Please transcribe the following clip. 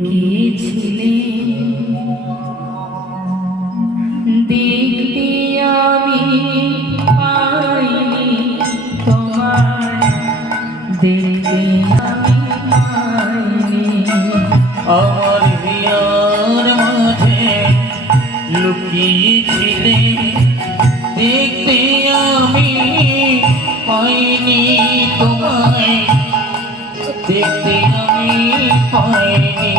গিয়েছিলে দেখতে আমি পাইনি তোমায়, দেখতে আমি পাইনি। আমার হিয়ার মাঝে লুকিয়েছিলে দেখতে আমি পাইনি তোমায়, দেখতে আমি পাইনি।